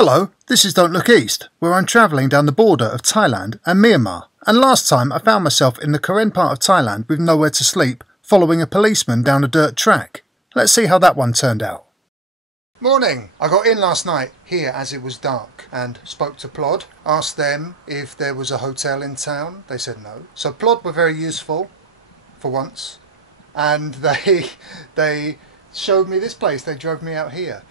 Hello, this is Don't Look East, where I'm travelling down the border of Thailand and Myanmar. And last time I found myself in the Karen part of Thailand with nowhere to sleep, following a policeman down a dirt track. Let's see how that one turned out. Morning! I got in last night here as it was dark and spoke to Plod, asked them if there was a hotel in town. They said no. So Plod were very useful, for once, and they showed me this place. They drove me out here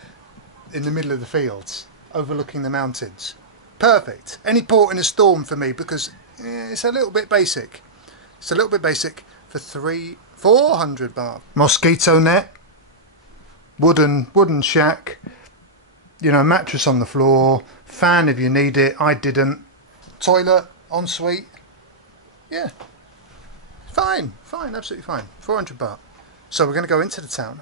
in the middle of the fields, overlooking the mountains. Perfect. Any port in a storm for me, because it's a little bit basic. It's a little bit basic for 400 baht. Mosquito net, wooden shack, you know, mattress on the floor, fan if you need it. I didn't. Toilet, ensuite. Yeah. Fine, absolutely fine. 400 baht. So we're going to go into the town,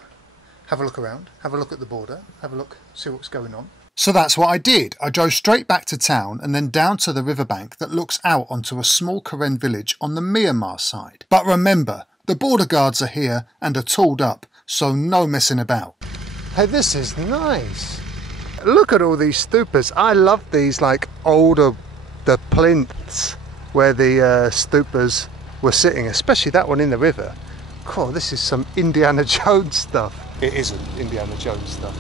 have a look around, have a look at the border, have a look, see what's going on. So that's what I did. I drove straight back to town and then down to the riverbank that looks out onto a small Karen village on the Myanmar side. But remember, the border guards are here and are tooled up, so no messing about. Hey, this is nice. Look at all these stupas. I love these, like the plinths where the stupas were sitting, especially that one in the river. Cool, this is some Indiana Jones stuff. It isn't Indiana Jones stuff.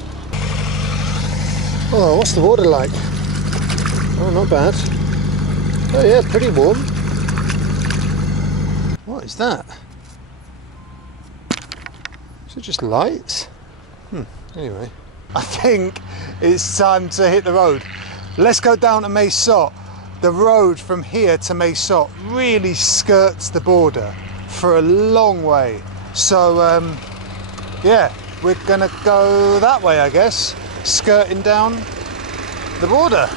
Oh, what's the water like? Oh, not bad. Oh yeah, pretty warm. What is that? Is it just lights? Anyway, I think it's time to hit the road. Let's go down to Mae Sot. The road from here to Mae Sot really skirts the border for a long way. So, yeah, we're gonna go that way, I guess. Skirting down the border.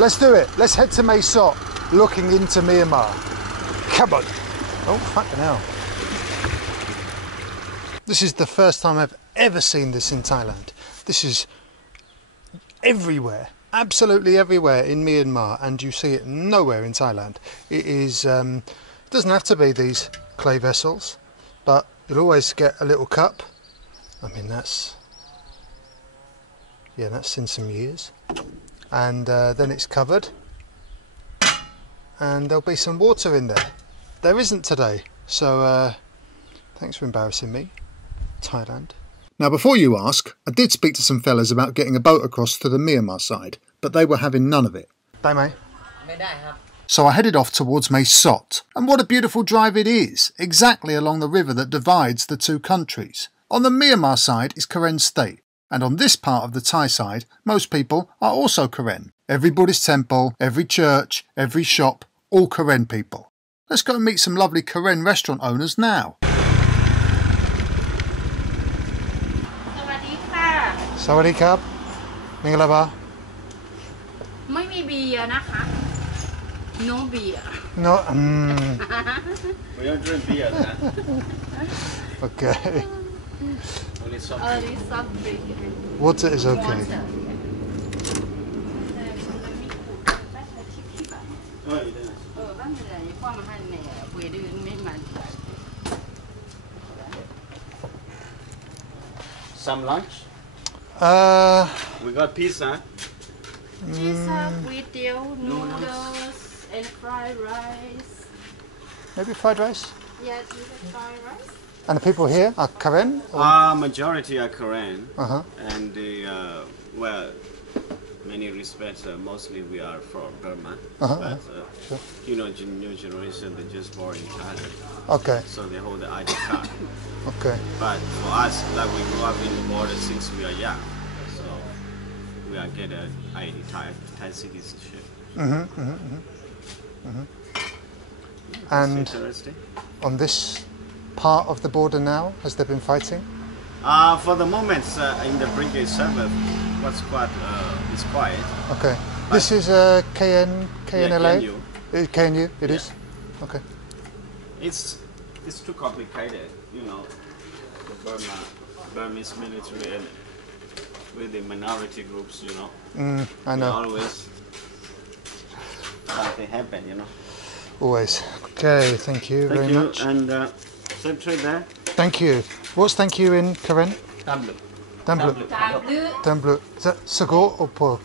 Let's do it. Let's head to Mae Sot, looking into Myanmar. Come on. Oh, fucking hell. This is the first time I've ever seen this in Thailand. This is everywhere, absolutely everywhere in Myanmar, and you see it nowhere in Thailand. It is, it doesn't have to be these clay vessels, but you'll always get a little cup. I mean, that's in some years. And then it's covered, and there'll be some water in there. There isn't today, so thanks for embarrassing me, Thailand. Now, before you ask, I did speak to some fellas about getting a boat across to the Myanmar side, but they were having none of it. So I headed off towards Mae Sot, and what a beautiful drive it is, exactly along the river that divides the two countries. On the Myanmar side is Karen State, and on this part of the Thai side, most people are also Karen. Every Buddhist temple, every church, every shop, all Karen people. Let's go and meet some lovely Karen restaurant owners now. Sawadee krab. Mingala ba? ไม่มีเบียร์นะคะ No beer. No. We don't drink beer, man. Okay. Only soft Only soft drink. Water is okay. Some lunch? We got pizza. Pizza, video, noodles, and fried rice. Maybe fried rice? Yes, you can fried rice. And the people here are Karen? Majority are Korean. And well, many respects, mostly we are from Burma. But, sure. you know, new generation, they just born in Thailand. Okay. So they hold the ID card. Okay. But for us, like we grew up in the border since we are young. So we are get an ID Thai citizenship. And interesting. On this part of the border now, has there been fighting? For the moment, in the brigade suburb, what's quite it's quiet. Okay. This is KNLA? KNU. KNU, it is? Okay. It's too complicated, you know. The Burmese military and with the minority groups, you know. I know. Always something happen, you know. Always. Okay, thank you very much. And safe trip there. Thank you. What's thank you in Karen? Tam bleu. Tam bleu. Tam bleu. Is that sago or pork?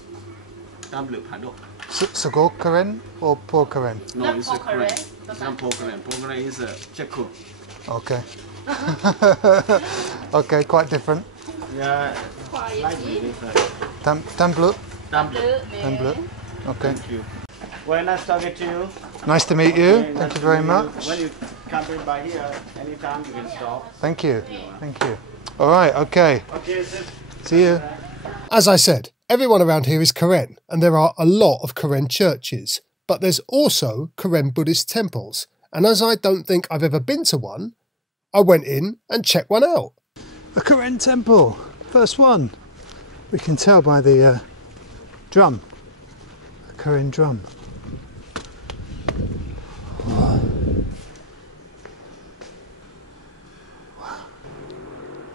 Tam bleu padok. Sago Karen or pork Karen? No, Not it's a pork Korean. Karen. It's not pork Korean. Pork Korean is a cheku. Okay. Okay, quite different. Yeah, Quiet. slightly different. Tam bleu. Tam bleu. Tam bleu. Okay. Thank you. Very nice talking to you. Nice to meet you. Okay, Thank nice you to very meet much. When you come by here, anytime you can stop. Thank you. Thank you. All right. Okay. Okay, See you. As I said, everyone around here is Karen, and there are a lot of Karen churches, but there's also Karen Buddhist temples. And as I don't think I've ever been to one, I went in and checked one out. A Karen temple, first one. We can tell by the drum, a Karen drum.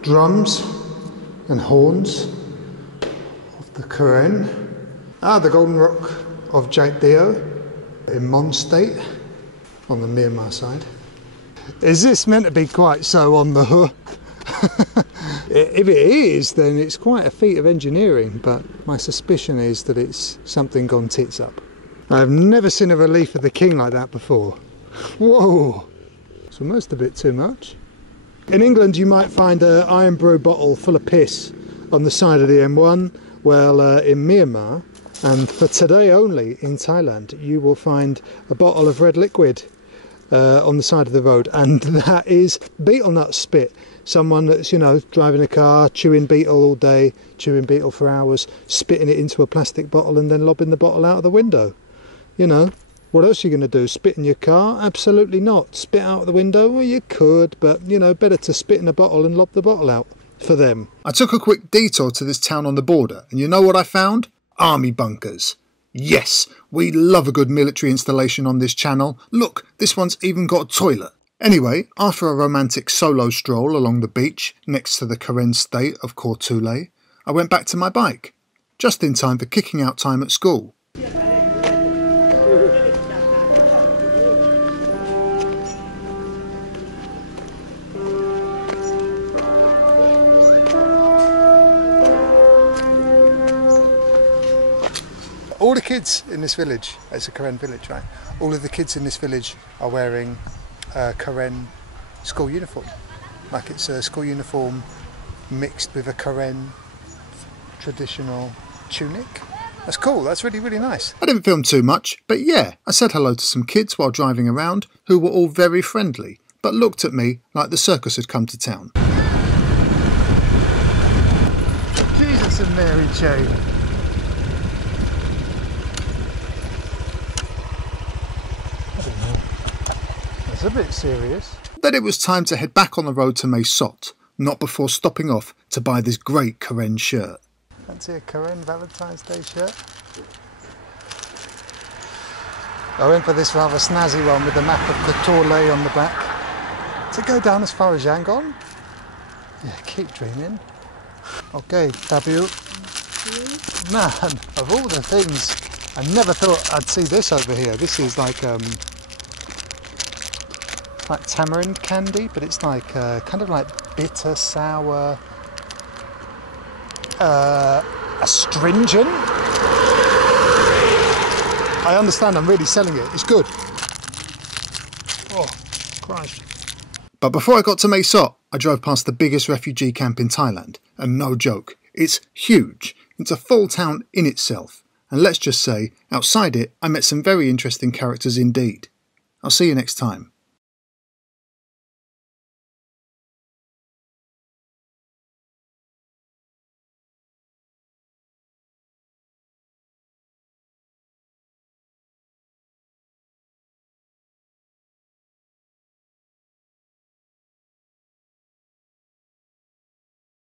Drums and horns of the Karen. The Golden Rock of Jaitdeo in Mon State on the Myanmar side. Is this meant to be quite so on the hook? If it is, then it's quite a feat of engineering, but my suspicion is that it's something gone tits up. I've never seen a relief of the king like that before. Whoa! It's almost a bit too much. In England you might find an iron brew bottle full of piss on the side of the M1. Well, in Myanmar, and for today only in Thailand, you will find a bottle of red liquid on the side of the road, and that is beetle nut spit. Someone that's, you know, driving a car, chewing beetle all day, chewing beetle for hours, spitting it into a plastic bottle and then lobbing the bottle out of the window. You know, what else are you going to do? Spit in your car? Absolutely not. Spit out the window? Well, you could, but, you know, better to spit in a bottle and lob the bottle out for them. I took a quick detour to this town on the border, and you know what I found? Army bunkers. Yes, we love a good military installation on this channel. Look, this one's even got a toilet. Anyway, after a romantic solo stroll along the beach next to the Karen state of Kortule, I went back to my bike, just in time for kicking out time at school. All the kids in this village, it's a Karen village, right? All of the kids in this village are wearing a Karen school uniform. Like it's a school uniform mixed with a Karen traditional tunic. That's cool, that's really, really nice. I didn't film too much, but yeah, I said hello to some kids while driving around who were all very friendly, but looked at me like the circus had come to town. Jesus and Mary Jane. It's a bit serious. Then it was time to head back on the road to Mae Sot, not before stopping off to buy this great Karen shirt. Fancy a Karen Valentine's Day shirt? I went for this rather snazzy one with the map of Kortule on the back. Does it go down as far as Yangon? Yeah, keep dreaming. Okay, Tabu. Man, of all the things, I never thought I'd see this over here. This is like tamarind candy, but it's like kind of like bitter, sour, astringent. I understand I'm really selling it. It's good. Oh, Christ. But before I got to Mae Sot, I drove past the biggest refugee camp in Thailand, and no joke, it's huge. It's a full town in itself, and let's just say, outside it, I met some very interesting characters indeed. I'll see you next time.